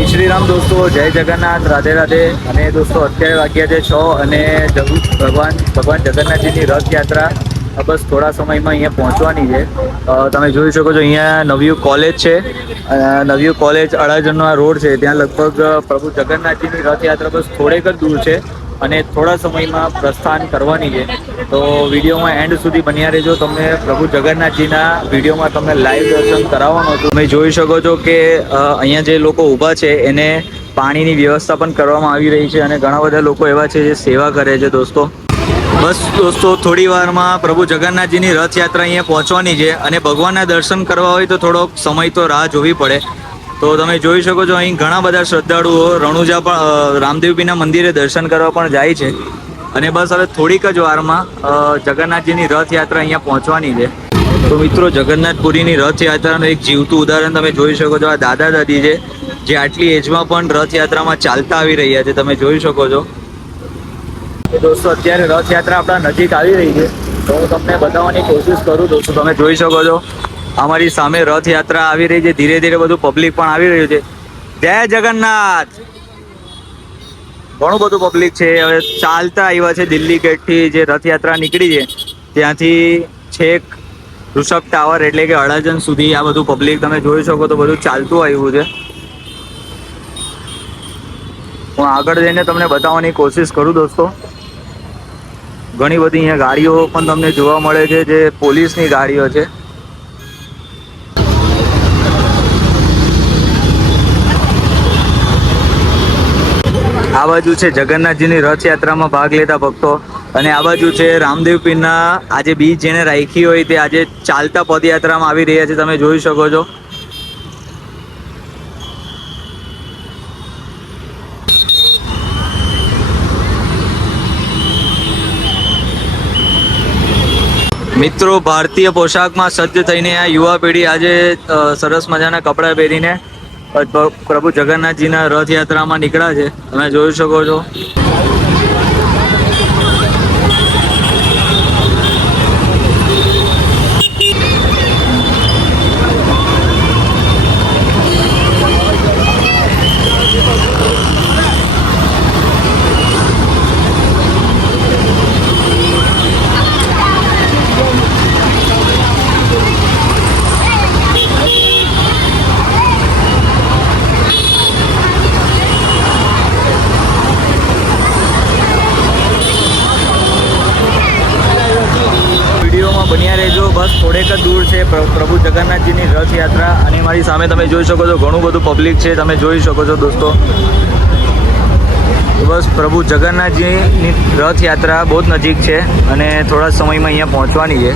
જય શ્રી રામ દોસ્તો, જય જગન્નાથ, રાધે રાધે. અને દોસ્તો અત્યારે વાગ્યા છે 6 અને ભગવાન જગન્નાથજીની રથયાત્રા બસ થોડા સમયમાં અહીંયા પહોંચવાની છે. તમે જોઈ શકો છો અહીંયા નવયુગ કોલેજ છે. નવયુગ કોલેજ અડાજણનો આ રોડ છે, ત્યાં લગભગ પ્રભુ જગન્નાથજીની રથયાત્રા બસ થોડેક જ દૂર છે અને થોડા સમયમાં પ્રસ્થાન કરવાની છે. તો વિડીયોમાં એન્ડ સુધી બન્યા રહેજો. તમને પ્રભુ જગન્નાથજીના વિડીયોમાં તમને લાઈવ દર્શન કરાવવાનો છું. તમે જોઈ શકો છો કે અહીંયા જે લોકો ઊભા છે એને પાણીની વ્યવસ્થા પણ કરવામાં આવી રહી છે અને ઘણા બધા લોકો એવા છે જે સેવા કરે છે. બસ દોસ્તો થોડી વારમાં પ્રભુ જગન્નાથજીની રથયાત્રા અહીંયા પહોંચવાની છે અને ભગવાનના દર્શન કરવા હોય તો થોડોક સમય તો રાહ જોવી પડે. તો તમે જોઈ શકો છો અહીં ઘણા બધા શ્રદ્ધાળુઓ રણુજા પણ રામદેવપીરના મંદિરે દર્શન કરવા પણ જાય છે. અને બસ હવે થોડીક જ વારમાં જગન્નાથજીની રથયાત્રા અહીંયા પહોંચવાની છે. તો મિત્રો, જગન્નાથપુરીની રથયાત્રાનું એક જીવતું ઉદાહરણ તમે જોઈ શકો છો. આ દાદા દાદી છે જે આટલી એજમાં પણ રથયાત્રામાં ચાલતા આવી રહ્યા છે. તમે જોઈ શકો છો દોસ્તો. અત્યારે રથયાત્રા આપણા નજીક આવી રહી છે તો હું તમને બતાવવાની કોશિશ કરું. દોસ્તો તમે જોઈ શકો છો અમારી સામે રથયાત્રા આવી રહી છે. ધીરે ધીરે બધું પબ્લિક પણ આવી રહ્યું છે. જય જગન્નાથ. ઘણું બધું પબ્લિક છે. હવે ચાલતા આવ્યા છે દિલ્હી ગેટથી જે રથયાત્રા નીકળી છે ત્યાંથી છેક ઋષભ ટાવર એટલે કે અડાજણ સુધી આ બધું પબ્લિક તમે જોઈ શકો તો બધું ચાલતું આવ્યું છે. હું આગળ જઈને તમને બતાવવાની કોશિશ કરું દોસ્તો. ઘણી બધી અહીંયા ગાડીઓ પણ તમને જોવા મળે છે જે પોલીસની ગાડીઓ છે. આ બાજુ છે જગન્નાથજીની રથયાત્રામાં ભાગ લેતા ભક્તો અને આ બાજુ છે રામદેવ પીરના આજે બીજ જેને રાખી હોય તે આજે ચાલતા પદયાત્રામાં આવી રહ્યા છે. તમે જોઈ શકો છો. મિત્રો, ભારતીય પોશાકમાં સજ્જ થઈને આ યુવા પેઢી આજે સરસ મજાના કપડાં પહેરીને પ્રભુ જગન્નાથજીના રથયાત્રામાં નીકળ્યા છે. તમે જોઈ શકો છો. બન્યા રહેજો. બસ થોડેક જ દૂર છે પ્રભુ જગન્નાથજીની રથયાત્રા અને મારી સામે તમે જોઈ શકો છો ઘણું બધું પબ્લિક છે. તમે જોઈ શકો છો દોસ્તો. બસ પ્રભુ જગન્નાથજીની રથયાત્રા બહુ જ નજીક છે અને થોડા સમયમાં અહીંયા પહોંચવાની છે.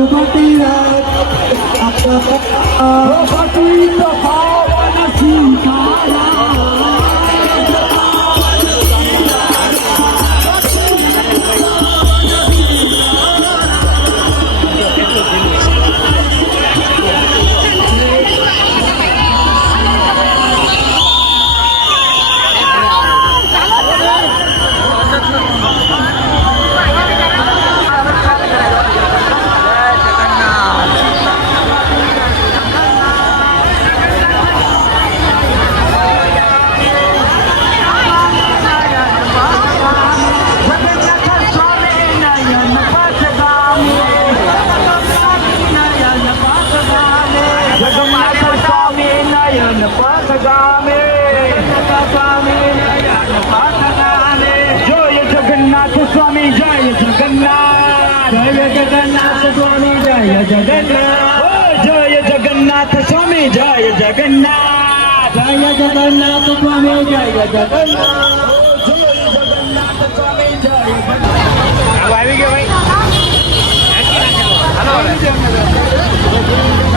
રઘુપતિ રઘુપતિ તો પાવન जगन्नाथ स्वामी जय जगन्नाथ जय जगन्नाथ स्वामी जय जगन्नाथ जय जगन्नाथ स्वामी जय जगन्नाथ जय जगन्नाथ स्वामी जय जगन्नाथ जय जगन्नाथ स्वामी जय जगन्नाथ